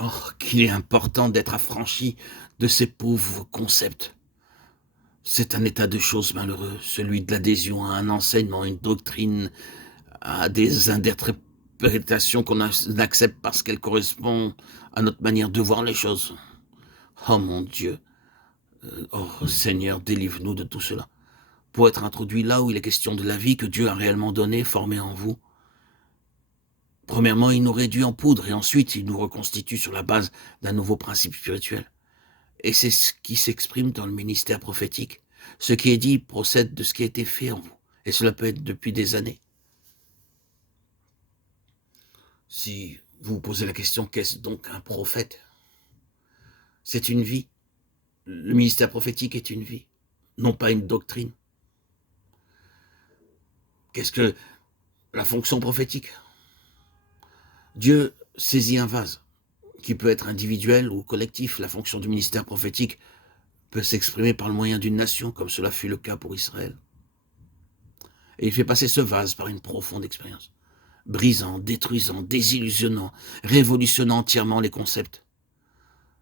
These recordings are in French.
Oh, qu'il est important d'être affranchi de ces pauvres concepts. C'est un état de choses malheureux, celui de l'adhésion à un enseignement, une doctrine, à des interprétations accepte parce qu'elles correspondent à notre manière de voir les choses. Oh mon Dieu, oh Seigneur, délivre-nous de tout cela. Pour être introduit là où il est question de la vie que Dieu a réellement donnée, formée en vous, premièrement, il nous réduit en poudre et ensuite il nous reconstitue sur la base d'un nouveau principe spirituel. Et c'est ce qui s'exprime dans le ministère prophétique. Ce qui est dit procède de ce qui a été fait en vous. Et cela peut être depuis des années. Si vous vous posez la question, qu'est-ce donc un prophète? C'est une vie. Le ministère prophétique est une vie, non pas une doctrine. Qu'est-ce que la fonction prophétique? Dieu saisit un vase, qui peut être individuel ou collectif. La fonction du ministère prophétique peut s'exprimer par le moyen d'une nation, comme cela fut le cas pour Israël. Et il fait passer ce vase par une profonde expérience, brisant, détruisant, désillusionnant, révolutionnant entièrement les concepts.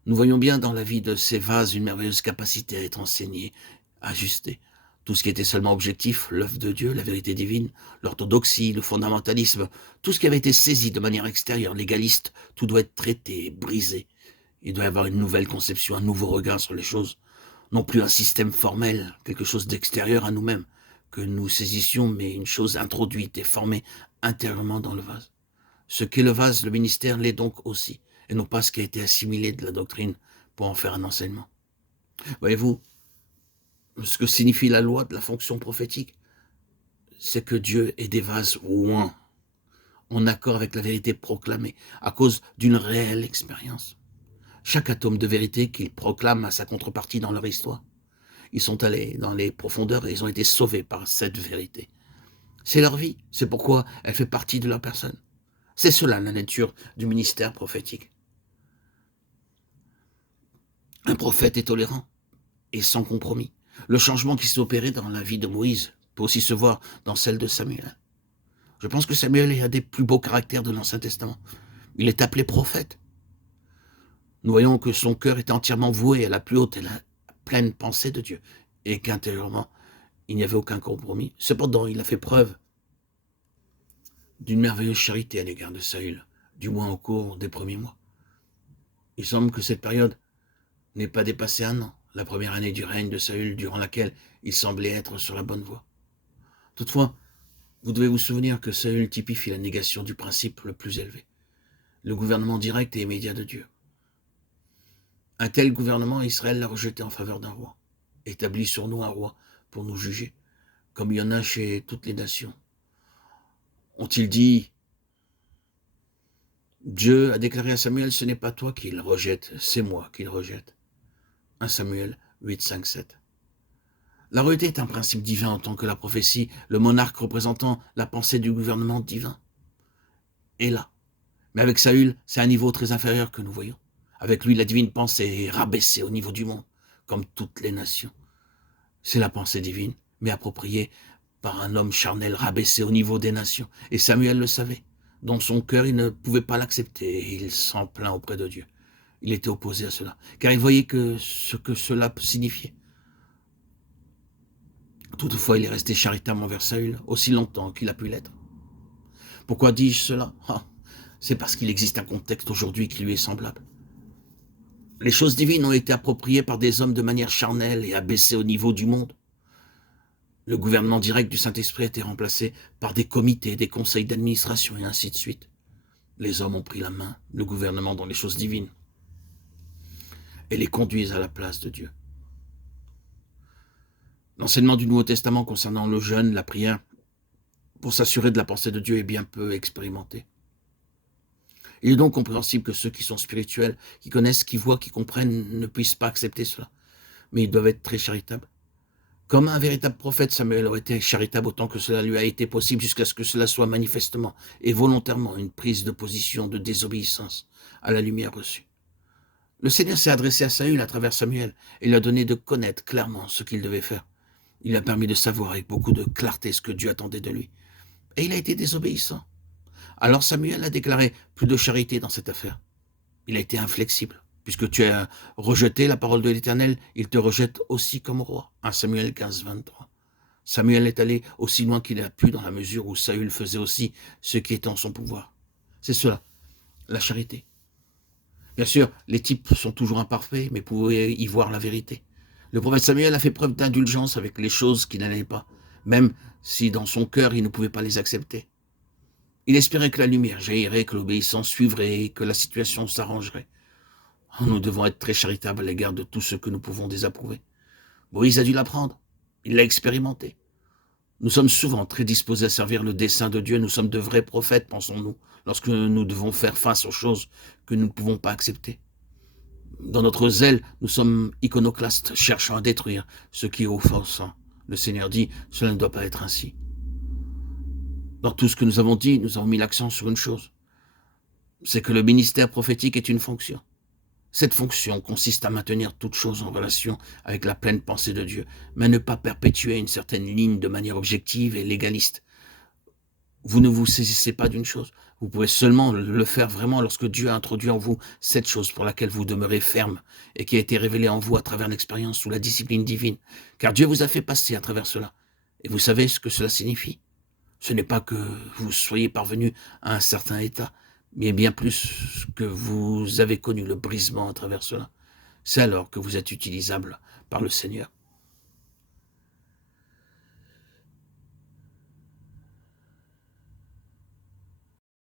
Nous voyons bien dans la vie de ces vases une merveilleuse capacité à être enseigné, ajusté. Tout ce qui était seulement objectif, l'œuvre de Dieu, la vérité divine, l'orthodoxie, le fondamentalisme, tout ce qui avait été saisi de manière extérieure, légaliste, tout doit être traité, brisé. Il doit y avoir une nouvelle conception, un nouveau regard sur les choses. Non plus un système formel, quelque chose d'extérieur à nous-mêmes, que nous saisissions, mais une chose introduite et formée intérieurement dans le vase. Ce qu'est le vase, le ministère l'est donc aussi, et non pas ce qui a été assimilé de la doctrine pour en faire un enseignement. Voyez-vous, ce que signifie la loi de la fonction prophétique, c'est que Dieu est des vases ouins, en accord avec la vérité proclamée, à cause d'une réelle expérience. Chaque atome de vérité qu'il proclame a sa contrepartie dans leur histoire. Ils sont allés dans les profondeurs et ils ont été sauvés par cette vérité. C'est leur vie, c'est pourquoi elle fait partie de leur personne. C'est cela la nature du ministère prophétique. Un prophète est tolérant et sans compromis. Le changement qui s'est opéré dans la vie de Moïse peut aussi se voir dans celle de Samuel. Je pense que Samuel est un des plus beaux caractères de l'Ancien Testament. Il est appelé prophète. Nous voyons que son cœur est entièrement voué à la plus haute et la pleine pensée de Dieu, et qu'intérieurement, il n'y avait aucun compromis. Cependant, il a fait preuve d'une merveilleuse charité à l'égard de Saül, du moins au cours des premiers mois. Il semble que cette période n'ait pas dépassé un an, la première année du règne de Saül, durant laquelle il semblait être sur la bonne voie. Toutefois, vous devez vous souvenir que Saül typifie la négation du principe le plus élevé, le gouvernement direct et immédiat de Dieu. Un tel gouvernement, Israël l'a rejeté en faveur d'un roi, établi sur nous un roi pour nous juger, comme il y en a chez toutes les nations. Ont-ils dit, Dieu a déclaré à Samuel, ce n'est pas toi qu'il rejette, c'est moi qu'il rejette. 1 Samuel 8, 5, 7. La royauté est un principe divin en tant que la prophétie, le monarque représentant la pensée du gouvernement divin. Et là, mais avec Saül, c'est un niveau très inférieur que nous voyons. Avec lui, la divine pensée est rabaissée au niveau du monde, comme toutes les nations. C'est la pensée divine, mais appropriée par un homme charnel rabaissé au niveau des nations. Et Samuel le savait. Dans son cœur, il ne pouvait pas l'accepter et il s'en plaint auprès de Dieu. Il était opposé à cela, car il voyait ce que cela signifiait. Toutefois, il est resté charitable envers Saül aussi longtemps qu'il a pu l'être. Pourquoi dis-je cela? C'est parce qu'il existe un contexte aujourd'hui qui lui est semblable. Les choses divines ont été appropriées par des hommes de manière charnelle et abaissées au niveau du monde. Le gouvernement direct du Saint-Esprit a été remplacé par des comités, des conseils d'administration et ainsi de suite. Les hommes ont pris la main, le gouvernement dans les choses divines, et les conduisent à la place de Dieu. L'enseignement du Nouveau Testament concernant le jeûne, la prière, pour s'assurer de la pensée de Dieu est bien peu expérimenté. Il est donc compréhensible que ceux qui sont spirituels, qui connaissent, qui voient, qui comprennent, ne puissent pas accepter cela. Mais ils doivent être très charitables. Comme un véritable prophète, Samuel aurait été charitable autant que cela lui a été possible jusqu'à ce que cela soit manifestement et volontairement une prise de position de désobéissance à la lumière reçue. Le Seigneur s'est adressé à Saül à travers Samuel et lui a donné de connaître clairement ce qu'il devait faire. Il lui a permis de savoir avec beaucoup de clarté ce que Dieu attendait de lui. Et il a été désobéissant. Alors Samuel a déclaré plus de charité dans cette affaire. Il a été inflexible. Puisque tu as rejeté la parole de l'Éternel, il te rejette aussi comme roi. 1 Samuel 15, 23. Samuel est allé aussi loin qu'il a pu dans la mesure où Saül faisait aussi ce qui était en son pouvoir. C'est cela, la charité. Bien sûr, les types sont toujours imparfaits, mais vous pouvez y voir la vérité. Le prophète Samuel a fait preuve d'indulgence avec les choses qui n'allaient pas, même si dans son cœur il ne pouvait pas les accepter. Il espérait que la lumière jaillirait, que l'obéissance suivrait, que la situation s'arrangerait. Nous devons être très charitables à l'égard de tout ce que nous pouvons désapprouver. Moïse a dû l'apprendre, il l'a expérimenté. Nous sommes souvent très disposés à servir le dessein de Dieu, nous sommes de vrais prophètes, pensons-nous, lorsque nous devons faire face aux choses que nous ne pouvons pas accepter. Dans notre zèle, nous sommes iconoclastes, cherchant à détruire ce qui est offensant. Le Seigneur dit, cela ne doit pas être ainsi. Dans tout ce que nous avons dit, nous avons mis l'accent sur une chose, c'est que le ministère prophétique est une fonction. Cette fonction consiste à maintenir toute chose en relation avec la pleine pensée de Dieu, mais ne pas perpétuer une certaine ligne de manière objective et légaliste. Vous ne vous saisissez pas d'une chose. Vous pouvez seulement le faire vraiment lorsque Dieu a introduit en vous cette chose pour laquelle vous demeurez ferme et qui a été révélée en vous à travers l'expérience sous la discipline divine. Car Dieu vous a fait passer à travers cela. Et vous savez ce que cela signifie. Ce n'est pas que vous soyez parvenu à un certain état, mais bien plus que vous avez connu le brisement à travers cela. C'est alors que vous êtes utilisable par le Seigneur.